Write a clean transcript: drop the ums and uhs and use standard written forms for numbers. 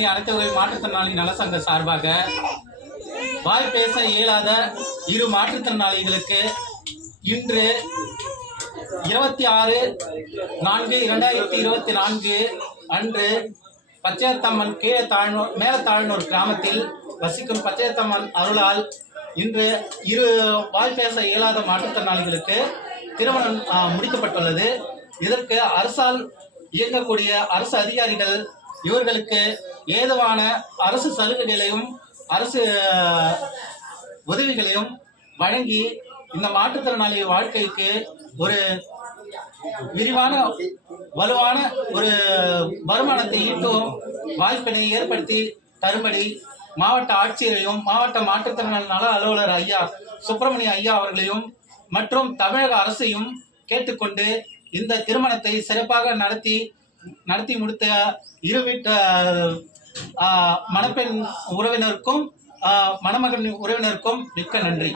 அணி அனைத்துறை மாற்றுத்திறனாளி நலசங்க சார்பாக வாய் பேச இயலாத இரு மாற்றுத்திறனாளிகளுக்கு இன்று 26/4/2024 அன்று பச்சையத்தம்மன் மேல தாழ்னூர் கிராமத்தில் வசிக்கும் பச்சையத்தம்மன் அருளால் இன்று இரு வாய் பேச இயலாத மாற்றுத்திறனாளிகளுக்கு திருமணம் முடிக்கப்பட்டுள்ளது. இதற்கு அரசால் இயங்கக்கூடிய அரசு அதிகாரிகள் இவர்களுக்கு ஏதுவான அரசு சலுகைகளையும் அரசு உதவிகளையும் வழங்கி இந்த மாற்றுத்திறனாளி வாழ்க்கைக்கு ஒரு விரிவான வலுவான ஒரு வருமானத்தை ஈட்டும் வாய்ப்பினை ஏற்படுத்தி தரும்படி மாவட்ட ஆட்சியரையும் மாவட்ட மாற்றுத்திறனாளி நல அலுவலர் ஐயா சுப்பிரமணிய ஐயா அவர்களையும் மற்றும் தமிழக அரசையும் கேட்டுக்கொண்டு இந்த திருமணத்தை சிறப்பாக நடத்தி முடித்த இரு வீட்டு மணப்பெண் உறவினருக்கும் மணமகன் உறவினருக்கும் மிக்க நன்றி.